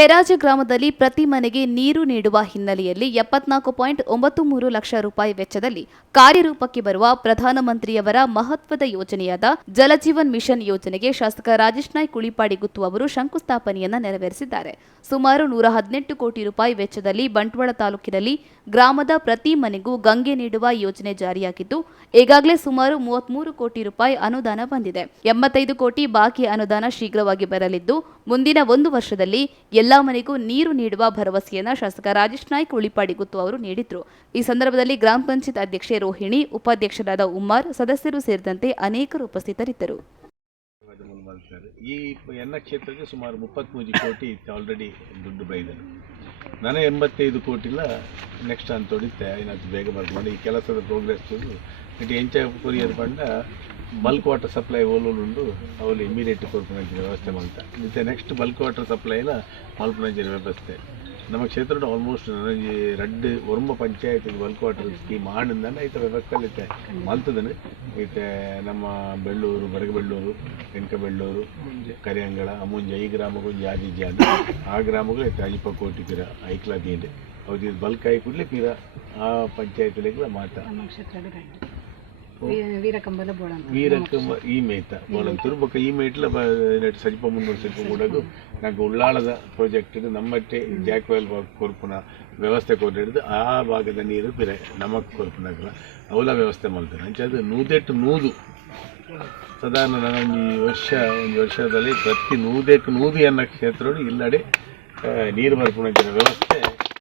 ಪೆರಾಜೆ ಗ್ರಾಮದಲ್ಲಿ ಪ್ರತಿ ಮನೆಗೆ ನೀರು ನೀಡುವ ಹಿನ್ನೆಲೆಯಲ್ಲಿ 74.93 ಲಕ್ಷ ರೂಪಾಯಿ ವೆಚ್ಚದಲ್ಲಿ ಕಾರ್ಯರೂಪಕ್ಕೆ ಬರುವ ಪ್ರಧಾನಮಂತ್ರಿಯವರ ಮಹತ್ವದ ಯೋಜನೆಯಾದ ಜಲಜೀವನ್ ಮಿಷನ್ ಯೋಜನೆಗೆ ಶಾಸಕ ರಾಜೇಶ್ ನಾಯ್ಕ್ ಉಳಿಪಾಡಿ ಗುತ್ತು ಅವರು ಶಂಕುಸ್ಥಾಪನೆಯನ್ನ ನೆರವೇರಿಸಿದ್ದಾರೆ. ಸುಮಾರು 118 ಕೋಟಿ ರೂಪಾಯಿ ವೆಚ್ಚದಲ್ಲಿ ಬಂಟ್ವಾಳ ತಾಲೂಕಿನಲ್ಲಿ ಗ್ರಾಮದ ಪ್ರತಿ ಮನೆಗೂ ಗಂಗೆ ನೀಡುವ ಯೋಜನೆ ಜಾರಿಯಾಗಿದ್ದು, ಈಗಾಗಲೇ ಸುಮಾರು 33 ಕೋಟಿ ರೂಪಾಯಿ ಅನುದಾನ ಬಂದಿದೆ. 85 ಕೋಟಿ ಬಾಕಿ ಅನುದಾನ ಶೀಘ್ರವಾಗಿ ಬರಲಿದ್ದು, ಮುಂದಿನ 1 ವರ್ಷದಲ್ಲಿ ಎಲ್ಲಾ ಮನೆಗೂ ನೀರು ನೀಡುವ ಭರವಸೆಯನ್ನ ಶಾಸಕ ರಾಜೇಶ್ ನಾಯ್ಕ್ ಉಳಿಪಾಡಿ ಗುತ್ತು ಅವರು ನೀಡಿದ್ರು. ಈ ಸಂದರ್ಭದಲ್ಲಿ ಗ್ರಾಮ ಪಂಚಾಯತ್ ಅಧ್ಯಕ್ಷೆ ರೋಹಿಣಿ, ಉಪಾಧ್ಯಕ್ಷರಾದ ಉಮ್ಮಾರ್, ಸದಸ್ಯರು ಸೇರಿದಂತೆ ಅನೇಕರು ಉಪಸ್ಥಿತರಿದ್ದರು. ಈ ಎನ್ನ ಕ್ಷೇತ್ರಕ್ಕೆ ಸುಮಾರು 33 ಕೋಟಿ ಆಲ್ರೆಡಿ ದುಡ್ಡು ಬೈದರು. ನನಗೆ 85 ಕೋಟಿಲ ನೆಕ್ಸ್ಟ್ ಅಂತ ಹೊಡಿತೆ ಏನಾದ್ರು ಬೇಗ ಬರ್ಕೊಂಡು ಈ ಕೆಲಸದ ಪ್ರೋಗ್ರೆಸ್ ಇಟ್ಟು ಎಂಚ ಕೊರಿಯರ್ ಬಂಡ ಬಲ್ಕ್ ವಾಟರ್ ಸಪ್ಲೈ ಓಲುಂಡು ಅವಳು ಇಮಿಡಿಯೇಟ್ ಕೊರ್ಪುನಂಚಿನ ವ್ಯವಸ್ಥೆ ಮಾಡ್ತಾ ಮತ್ತೆ ನೆಕ್ಸ್ಟ್ ಬಲ್ಕ್ ವಾಟರ್ ಸಪ್ಲೈಲ ಮಲ್ಪುನಂಚಿನ ವ್ಯವಸ್ಥೆ ನಮ್ಮ ಕ್ಷೇತ್ರದ ಆಲ್ಮೋಸ್ಟ್ ನನಗೆ ರಡ್ಡು ಒರ್ಮ ಪಂಚಾಯತ್ ಬಲ್ಕ್ ವಾಟರ್ ಸ್ಕೀಮ್ ಆಡಿಂದ ಐತ ವ್ಯವಸ್ಥೆ ಐತೆ ಮಲ್ತದನು ಐತೆ ನಮ್ಮ ಬೆಳ್ಳೂರು, ಬಡಗಬೆಳ್ಳೂರು, ಬೆಳ್ಳೂರು, ಕರಿಯಂಗಳ, ಅಮುಂಜ ಈ ಗ್ರಾಮಗಳು ಜಾದಿ ಆ ಗ್ರಾಮಗಳು ಐತೆ 50 ಕೋಟಿ ಪೀರ ಐಕ್ಲ ದೀಂಡು ಅವ್ರು ಬಲ್ಕ್ ಆಗಿ ಕೂಡಲೇ ಪೀರ ಆ ಪಂಚಾಯತ್ಲೆಗಳ ಮಾತಾ ವೀರಕಂಬ ಈ ಮೇಯ್ತ ಬೋಳಂತೂರು ಬೊಕ್ಕ ಈ ಮೇಟ್ಲ ಸ್ವಲ್ಪ 300 ಸ್ವಲ್ಪ ಕೂಡದು ನಂಗೆ ಉಳ್ಳಾಳದ ಪ್ರಾಜೆಕ್ಟ್ ನಮ್ಮಟ್ಟೆ ಜಾಕ್ವೆಲ್ ಕೊರ್ಪುನ ವ್ಯವಸ್ಥೆ ಕೊಟ್ಟಿದ್ದು ಆ ಭಾಗದ ನೀರು ಬೇರೆ ನಮಕ್ ಕೊರ್ಪುನಾಗಲ ಅವಲ ವ್ಯವಸ್ಥೆ ಮಾಡ್ತಾರೆ ಅಂಚದು ನೂದು ಸಾಧಾರಣ ನಾನು ಒಂದು ವರ್ಷದಲ್ಲಿ ಪ್ರತಿ ನೂದಕ್ಕೆ 100 ಎನ್ನ ಕ್ಷೇತ್ರ ಇಲ್ಲಡೆ ನೀರು ಬರ್ಪುನ ವ್ಯವಸ್ಥೆ